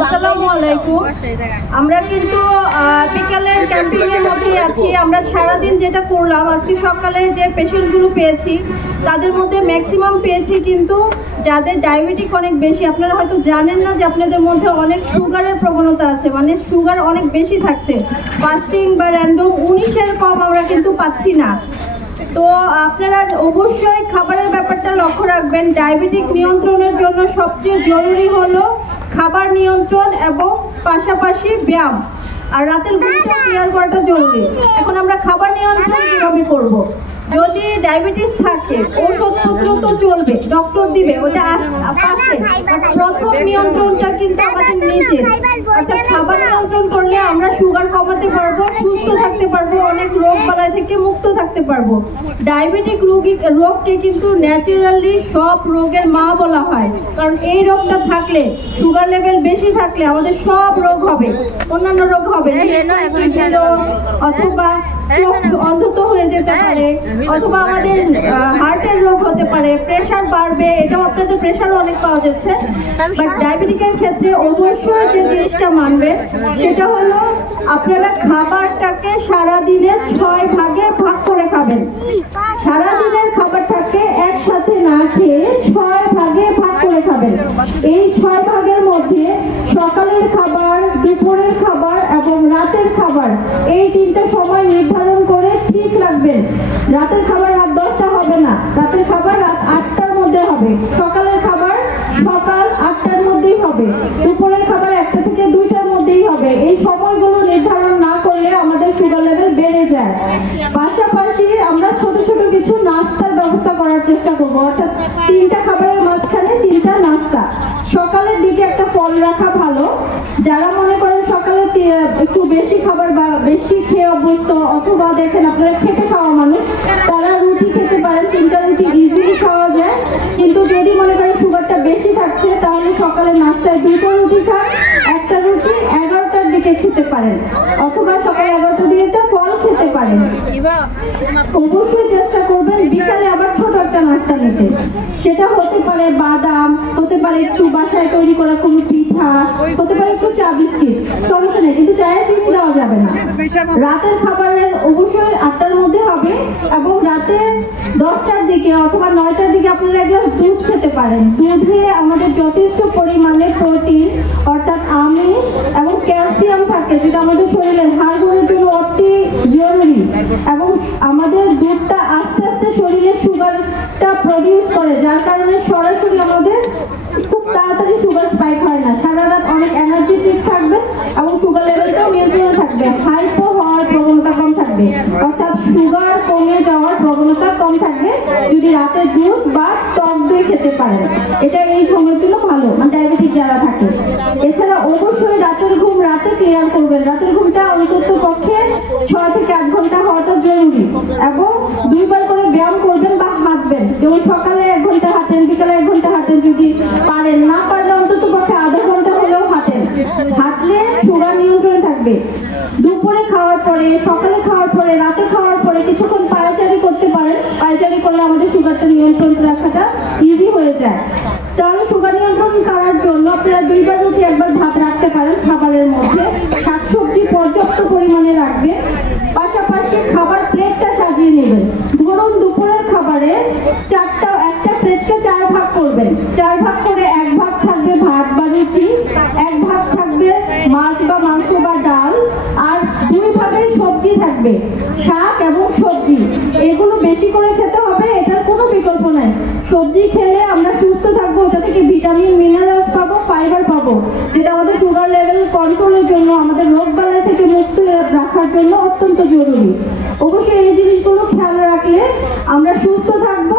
আসসালামু আলাইকুম। আমরা কিন্তু বিকালের ক্যাম্পিং এর মধ্যে আছি। আমরা সারাদিন যেটা করলাম, আজকে সকালে যে পেশেন্টগুলো পেয়েছি তাদের মধ্যে ম্যাক্সিমাম পেয়েছি কিন্তু যাদের ডায়াবেটিক অনেক বেশি। আপনারা হয়তো জানেন না যে আপনাদের মধ্যে অনেক সুগারের প্রবণতা আছে, মানে সুগার অনেক বেশি থাকছে। ফাস্টিং বা র্যান্ডম 19-এর কম আমরা কিন্তু পাচ্ছি না। তো আপনারা অবশ্যই খাবারের ব্যাপারটা লক্ষ্য রাখবেন। ডায়াবেটিক নিয়ন্ত্রণের জন্য সবচেয়ে জরুরি হলো খাবার নিয়ন্ত্রণ এবং পাশাপাশি ব্যায়াম, আর রাতের ঘুমটা ক্লিয়ার করাটা জরুরি। এখন আমরা খাবার নিয়ন্ত্রণ কিভাবে করব? যদি ডায়াবেটিস থাকে ওষুধপত্র তো চলবে, ডক্টর দিবে, ওটা পাশে। প্রথম নিয়ন্ত্রণটা কিন্তু আমাদের নিজের, অর্থাৎ খাবার নিয়ন্ত্রণ করলে আমরা সুগার কমাতে পারবো, সুস্থ থাকতে পারবো, অনেক রোগ বালাই থেকে মুক্ত থাকতে পারবো। ডায়াবেটিক রোগকে কিন্তু ন্যাচারালি সব রোগের মা বলা হয়, কারণ এই রোগটা থাকলে, সুগার লেভেল বেশি থাকলে আমাদের সব রোগ হবে, অন্যান্য রোগ হবে, অথবা চোখ অন্ধত্ব হয়ে যেতে পারে, অথবা আমাদের হার্টের রোগ হতে পারে, প্রেশার বাড়বে। এটাও আপনাদের প্রেশারও অনেক পাওয়া যাচ্ছে। বাট ডায়াবেটিকের ক্ষেত্রে অবশ্যই যে জিনিসটা মানবেন সেটা হলো আপনারা খাবারটাকে সারাদিনের 6 ভাগে ভাগ করে খাবেন। সারাদিনের খাবারটাকে একসাথে না খেয়ে 6 ভাগে ভাগ করে খাবেন। এই 6 ভাগের মধ্যে সকালের খাবার, দুপুরের খাবার এবং রাতের খাবার, এই 3টা সময় নির্ধারণ করে ঠিক রাখবেন। রাতের খাবার রাত 10টা হবে না, রাতের খাবার রাত 8টার মধ্যে হবে। সকালের খাবার সকাল 8টার মধ্যেই হবে, দুপুরের খাবার 1টা থেকে 2টার মধ্যেই হবে। এই সময়গুলো নির্ধারণ না করলে আমাদের সুগার লেভেল বেড়ে যায়। পাশাপাশি আমরা ছোট ছোট কিছু নাস্তার ব্যবস্থা করার চেষ্টা করবো, অর্থাৎ 3টা খাবারের মাঝখানে 3টা নাস্তা। সকালের দিকে একটা ফল রাখা ভালো। যারা মনে করেন সকালে একটু বেশি খাবার বা বেশি খেয়ে অভ্যস্ত, অথবা দেখেন আপনারা খেতে খাওয়া মানুষ, তারা রুটি খেতে পারেন। 3টা রুটি ইজিলি খাওয়া যায়। কিন্তু যদি মনে করেন সুগারটা বেশি থাকছে তাহলে সকালে নাস্তায় 2টা রুটি খান, 1টা রুটি 11টার দিকে খেতে পারেন, অথবা সকালে 11টা দিয়ে একটা ফল খেতে পারেন। অবশ্যই চেষ্টা করবেন বিকালে আবার ছোট একটা নাস্তা নিতে। সেটা হতে পারে বাদাম, হতে পারে একটু বাসায় তৈরি করা কোনো পিঠা, হতে পারে একটু চা বিস্কিট, সমস্যা নেই, কিন্তু চায়ে চিনি দেওয়া যাবে না। রাতের খাবারের অবশ্যই 8টার মধ্যে হবে, এবং রাতে 10টার দিকে অথবা 9টার দিকে আপনারা এক গ্লাস দুধ খেতে পারেন। দুধে আমাদের যথেষ্ট পরিমাণে প্রোটিন, অর্থাৎ আমিষ এবং ক্যালসিয়াম থাকে, যেটা আমাদের শরীরের হাড়গোড়ের জন্য অতি জরুরি। এবং আমাদের দুধটা আস্তে আস্তে শরীরে সুগারটা প্রডিউস করে, যার কারণে সরাসরি আমাদের খুব তাড়াতাড়ি সুগার স্পাইক হয় না। সারা রাত অনেক এনার্জেটিক থাকবে এবং সুগার লেভেলটাও নিয়ন্ত্রণে থাকবে। হাইপো হওয়ার প্রবণতা কম থাকবে, অর্থাৎ সুগার কমে যাওয়ার প্রবণতা কম থাকবে যদি রাতে দুধ বা টক দই খেতে পারেন। এটা এই সময়ের জন্য ভালো, মানে ডায়াবেটিক যারা থাকে। এছাড়া অবশ্যই রাতের ঘুম রাতে ক্লিয়ার করবেন। রাতের ঘুমটা অন্তত পক্ষে 6 থেকে 8 ঘন্টা হওয়াটা জরুরি, এবং 2 বার করে ব্যায়াম করবেন বা হাঁটবেন। যেমন সকালে 1 ঘন্টা হাঁটেন, বিকালে 1 ঘন্টা হাঁটেন, যদি পারেন, না পারলে অন্তত পক্ষে আধা ঘন্টা হলেও হাঁটেন। হাঁটলে সুগার নিয়ন্ত্রণে থাকবে। দুপুরে খাওয়ার পরে, সকালে খাওয়ার পরে, রাতে খাওয়ার পরে কিছুক্ষণ পায়চারি করতে পারেন। পায়চারি করলে আমাদের সুগারটা নিয়ন্ত্রণ রাখাটা ইজি হয়ে যায়। তাহলে সুগার নিয়ন্ত্রণ করার জন্য আপনারা 2 বার রুটি 1 বার ভাত রাখতে পারেন খাবারের মধ্যে। শাকসবজি পর্যাপ্ত পরিমাণে রাখবেন। পাশাপাশি খাবার প্লেটটা সাজিয়ে নেবেন। ধরুন দুপুরের খাবারে একটা প্লেটকে 4 ভাগ করবেন। 4 ভাগ করে 1 ভাগ থাকবে ভাত বা রুটি, 1 ভাগ থাকবে মাছ বা মাংস বা ডাল, আর 2 ভাগে সবজি থাকবে, শাক এবং সবজি। এগুলো বেশি করে খেতে হবে, এটার কোনো বিকল্প নাই। সবজি খেলে আমরা সুস্থ থাকবো, ওটা থেকে ভিটামিন, মিনারেলস পাবো, ফাইবার পাবো, যেটা আমাদের সুগার লেভেল কন্ট্রোলের জন্য, আমাদের রোগ বালাই থেকে মুক্ত রাখার জন্য অত্যন্ত জরুরি। অবশ্যই এই জিনিসগুলো খেয়াল রাখলে আমরা সুস্থ থাকবো